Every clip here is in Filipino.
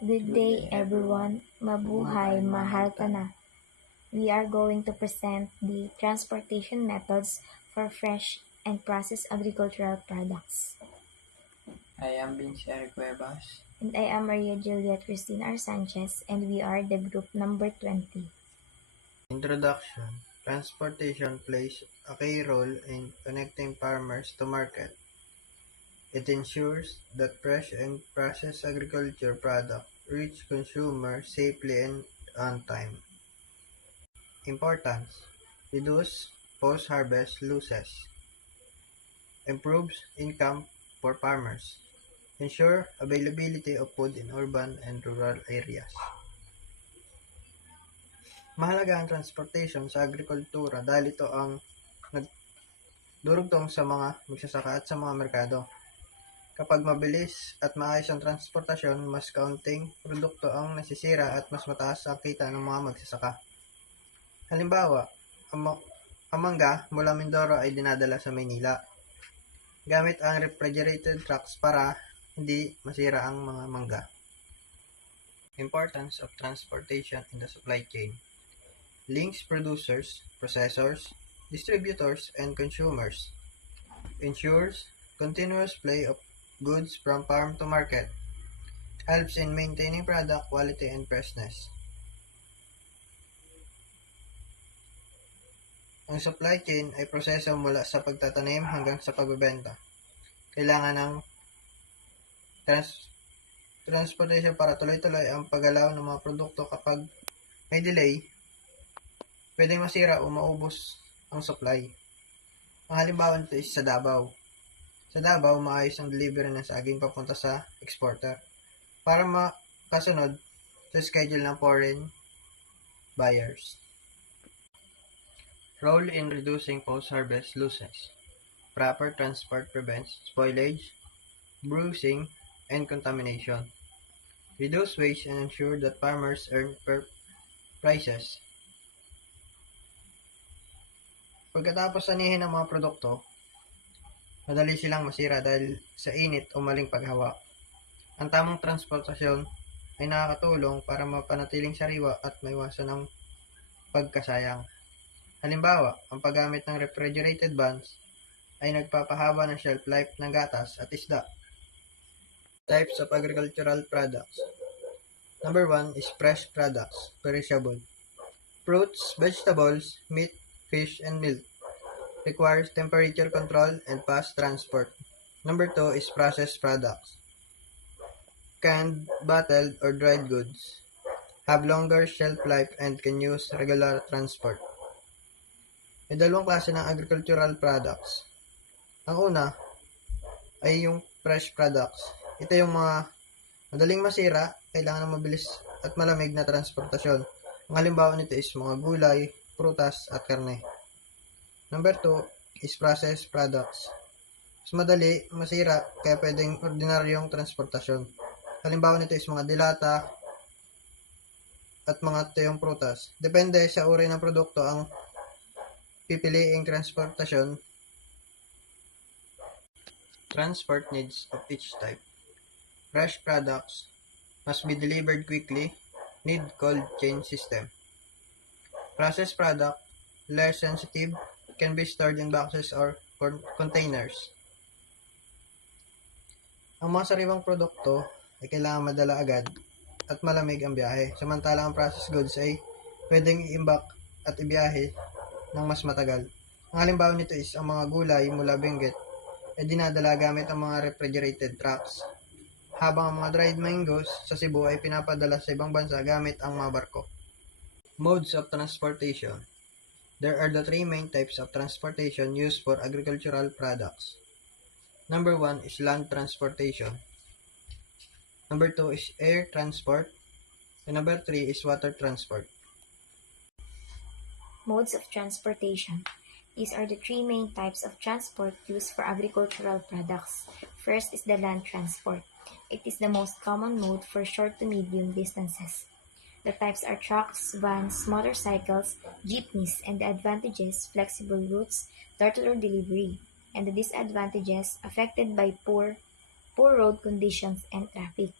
Good day everyone, mabuhay, mahal ka na. We are going to present the transportation methods for fresh and processed agricultural products. I am Vincier Cuevas. And I am Maria Juliet Cristina R. Sanchez, and we are the group number 20. Introduction. Transportation plays a key role in connecting farmers to market. It ensures that fresh and processed agriculture products reach consumers safely and on time. Importance. Reduce post-harvest losses. Improves income for farmers. Ensure availability of food in urban and rural areas. Mahalaga ang transportation sa agrikultura dahil ito ang nagdurugtong sa mga magsasaka at sa mga merkado. Kapag mabilis at maayos ang transportasyon, mas kaunting produkto ang nasisira at mas mataas ang kita ng mga magsasaka. Halimbawa, ang mangga mula Mindoro ay dinadala sa Maynila gamit ang refrigerated trucks para hindi masira ang mga mangga. Importance of transportation in the supply chain. Links producers, processors, distributors, and consumers. Ensures continuous flow of goods from farm to market. Helps in maintaining product quality and freshness. Ang supply chain ay proseso mula sa pagtatanim hanggang sa pagbebenta. Kailangan ng transportation para tuloy-tuloy ang paggalaw ng mga produkto. Kapag may delay, pwedeng masira o maubos ang supply. Ang halimbawa nito is sa Davao. Sa Davao, maayos ang delivery ng saging papunta sa exporter para makasunod sa schedule ng foreign buyers. Role in reducing post-harvest losses. Proper transport prevents spoilage, bruising, and contamination. Reduce waste and ensure that farmers earn fair prices. Pagkatapos anihin ng mga produkto, madali silang masira dahil sa init o maling paghawak. Ang tamang transportasyon ay nakakatulong para mapanatiling sariwa at maiwasan ang pagkasayang. Halimbawa, ang paggamit ng refrigerated buns ay nagpapahaba ng shelf life ng gatas at isda. Types of agricultural products. Number 1 is fresh products, perishable. Fruits, vegetables, meat, fish, and milk. Requires temperature control and fast transport. Number 2 is processed products. Canned, bottled, or dried goods. Have longer shelf life and can use regular transport. May dalawang klase ng agricultural products. Ang una ay yung fresh products. Ito yung mga madaling masira, kailangan ng mabilis at malamig na transportasyon. Ang halimbawa nito is mga gulay, prutas, at karne. Number 2 is processed products. Mas madali masira, kaya pwedeng ordinaryong transportasyon. Halimbawa nito is mga dilata at mga tuyong prutas. Depende sa uri ng produkto ang pipiliing transportasyon. Transport needs of each type. Fresh products must be delivered quickly, need cold chain system. Processed product, less sensitive, can be stored in boxes or containers. Ang mga sariwang produkto ay kailangan madala agad at malamig ang biyahe, samantalang ang processed goods ay pwedeng i-imbak at ibiyahe ng mas matagal. Ang halimbawa nito is ang mga gulay mula Benguet ay dinadala gamit ang mga refrigerated trucks, habang ang mga dried mangoes sa Cebu ay pinapadala sa ibang bansa gamit ang mga barko. Modes of transportation. There are the three main types of transportation used for agricultural products. Number 1 is land transportation. Number 2 is air transport. And number 3 is water transport. Modes of transportation. These are the three main types of transport used for agricultural products. First is the land transport. It is the most common mode for short to medium distances. The types are trucks, vans, motorcycles, jeepneys, and the advantages: flexible routes, door-to-door delivery, and the disadvantages: affected by poor road conditions and traffic.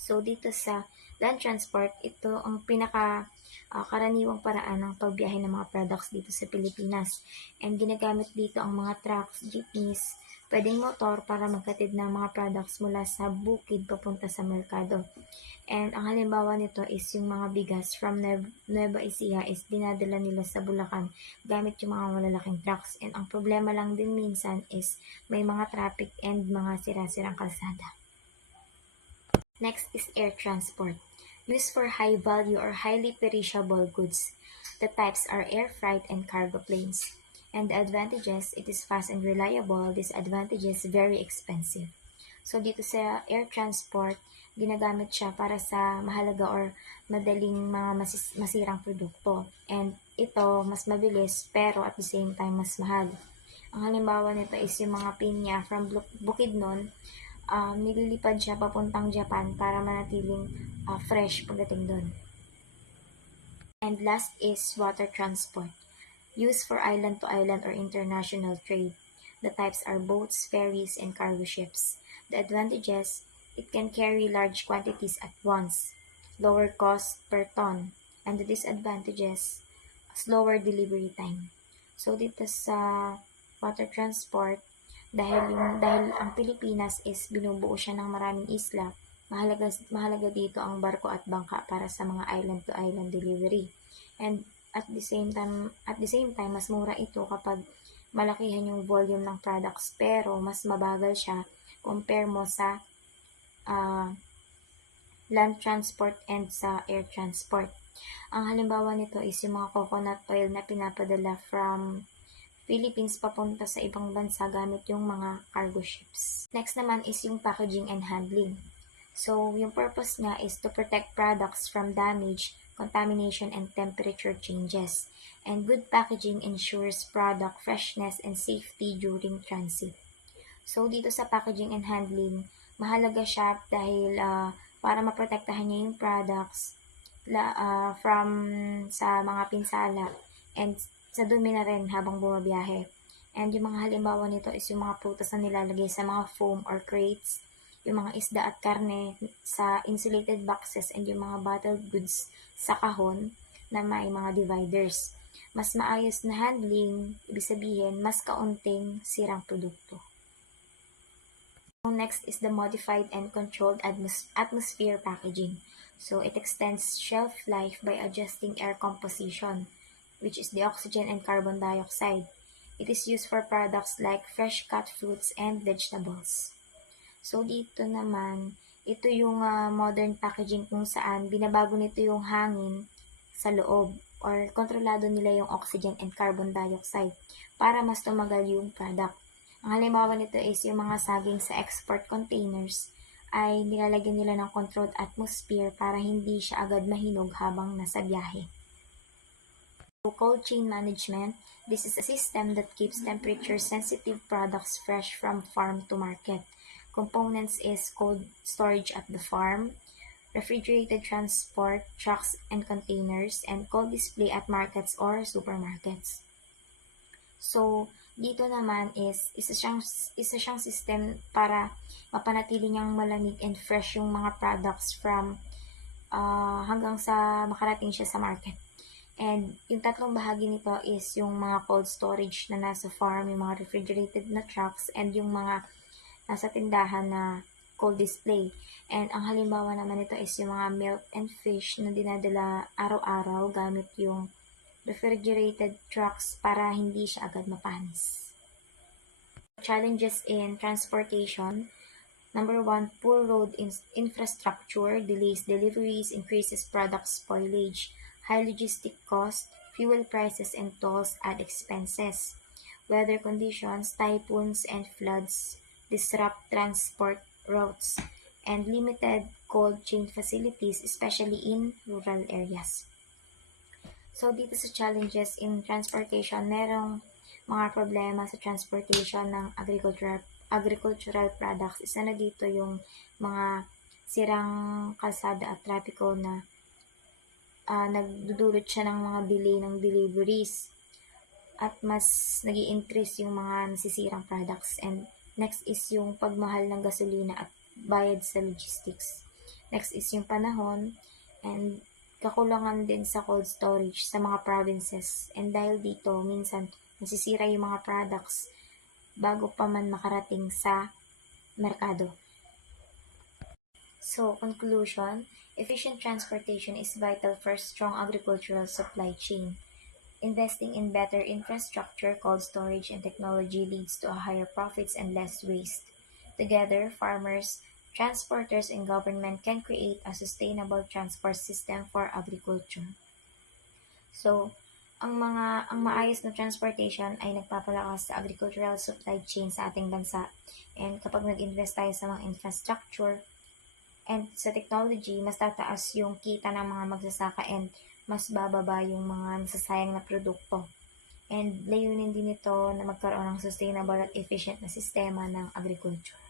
So, dito sa land transport, ito ang karaniwang paraan ng pagbiyahe ng mga products dito sa Pilipinas. And ginagamit dito ang mga trucks, jeepneys, pwedeng motor para magkatid ng mga products mula sa bukid papunta sa merkado. And ang halimbawa nito is yung mga bigas from Nueva Ecija is dinadala nila sa Bulacan gamit yung mga malalaking trucks. And ang problema lang din minsan is may mga traffic and mga sira-sirang kalsada. Next is air transport. Used for high value or highly perishable goods. The types are air freight and cargo planes. And the advantages, it is fast and reliable. Disadvantages, very expensive. So dito sa air transport, ginagamit siya para sa mahalaga or madaling mga masirang produkto. And ito, mas mabilis pero at the same time mas mahal. Ang halimbawa nito is yung mga pinya from Bukidnon, nililipad siya papuntang Japan para manatiling fresh pagdating doon. And last is water transport. Used for island-to-island or international trade. The types are boats, ferries, and cargo ships. The advantages, it can carry large quantities at once, lower cost per ton, and the disadvantages, slower delivery time. So dito sa water transport, dahil ang Pilipinas is binubuo siya ng maraming isla, mahalaga dito ang barko at bangka para sa mga island-to-island delivery. And at the same time, mas mura ito kapag malakihan yung volume ng products, pero mas mabagal siya compare mo sa land transport and sa air transport. Ang halimbawa nito is yung mga coconut oil na pinapadala from Philippines papunta sa ibang bansa gamit yung mga cargo ships. Next naman is yung packaging and handling. So, yung purpose nga is to protect products from damage, contamination, and temperature changes. And good packaging ensures product freshness and safety during transit. So, dito sa packaging and handling, mahalaga siya dahil para maprotektahan niya yung products from sa mga pinsala and sa dumi na rin habang bumabiyahe. And yung mga halimbawa nito is yung mga prutas na nilalagay sa mga foam or crates, yung mga isda at karne sa insulated boxes, and yung mga bottled goods sa kahon na may mga dividers. Mas maayos na handling, ibig sabihin, mas kaunting sirang produkto. Next is the modified and controlled atmosphere packaging. So it extends shelf life by adjusting air composition, which is the oxygen and carbon dioxide. It is used for products like fresh cut fruits and vegetables. So dito naman, ito yung modern packaging kung saan binabago nito yung hangin sa loob or kontrolado nila yung oxygen and carbon dioxide para mas tumagal yung product. Ang halimbawa nito is yung mga saging sa export containers ay nilalagyan nila ng controlled atmosphere para hindi siya agad mahinog habang nasa biyahe. So, cold chain management, this is a system that keeps temperature-sensitive products fresh from farm to market. Components is cold storage at the farm, refrigerated transport, trucks and containers, and cold display at markets or supermarkets. So, dito naman is isa siyang system para mapanatili niyang malamig and fresh yung mga products from hanggang sa makarating siya sa market. And yung tatlong bahagi nito is yung mga cold storage na nasa farm, yung mga refrigerated na trucks, and yung mga nasa tindahan na cold display. And ang halimbawa naman nito is yung mga milk and fish na dinadala araw-araw gamit yung refrigerated trucks para hindi siya agad mapanis. Challenges in transportation. Number 1, poor road infrastructure, delays deliveries, increases product spoilage, high logistic cost, fuel prices and tolls add expenses. Weather conditions, typhoons and floods disrupt transport routes, and limited cold chain facilities, especially in rural areas. So, dito sa challenges in transportation, merong mga problema sa transportation ng agricultural products. Isa na dito yung mga sirang kalsada at trapiko na nagdudulot siya ng mga delay ng deliveries at mas nag-i-increase yung mga nasisirang products. And next is yung pagmahal ng gasolina at bayad sa logistics. Next is yung panahon and kakulangan din sa cold storage sa mga provinces. And dahil dito, minsan nasisira yung mga products bago pa man makarating sa merkado. So, conclusion, efficient transportation is vital for strong agricultural supply chain. Investing in better infrastructure, cold storage, and technology leads to higher profits and less waste. Together, farmers, transporters, and government can create a sustainable transport system for agriculture. So, ang maayos na transportation ay nagpapalakas sa agricultural supply chain sa ating bansa. And kapag nag-invest tayo sa mga infrastructure and sa technology, mas tataas yung kita ng mga magsasaka and mas bababa yung mga nasasayang na produkto. And layunin din ito na magkaroon ng sustainable at efficient na sistema ng agriculture.